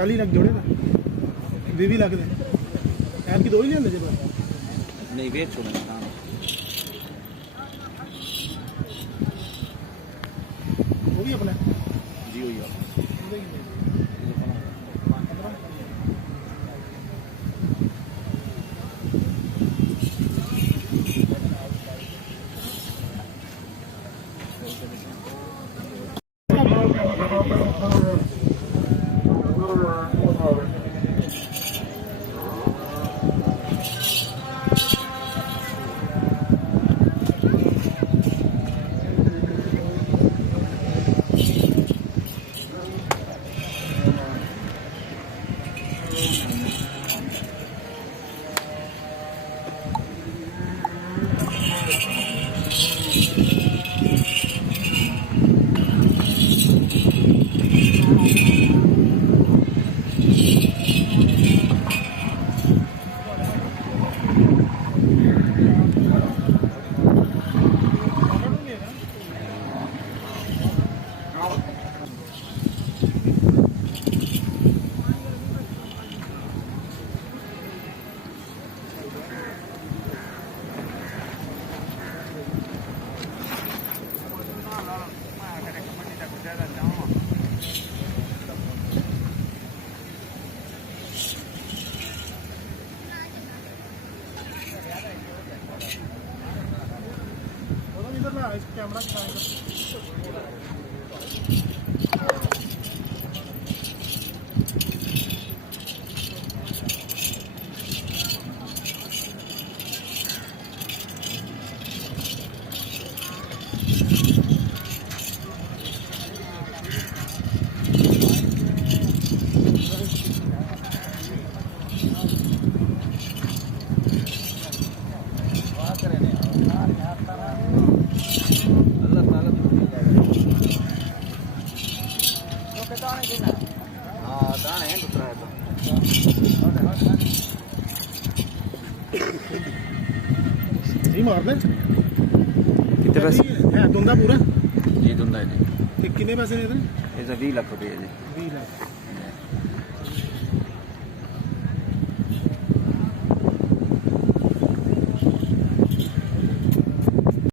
40 ਲੱਖ ਜੋੜੇ ਦਾ 20 ਲੱਖ ਦੇ ਐਮ ਕੀ ਦੋ ਹੀ ਲੈਂਦੇ ਜੇ ਨਹੀਂ ਵੇਚ ਛੋੜਨਾ ਤਾਂ ਉਹ ਵੀ ਆਪਣਾ ਜੀ ਹੋਈ ਆ कैमरा मारना कितने पैसे है धुंदा पूरा जी धुंदा है जी कितने पैसे ने 20 लाख रुपये जी 20 लाख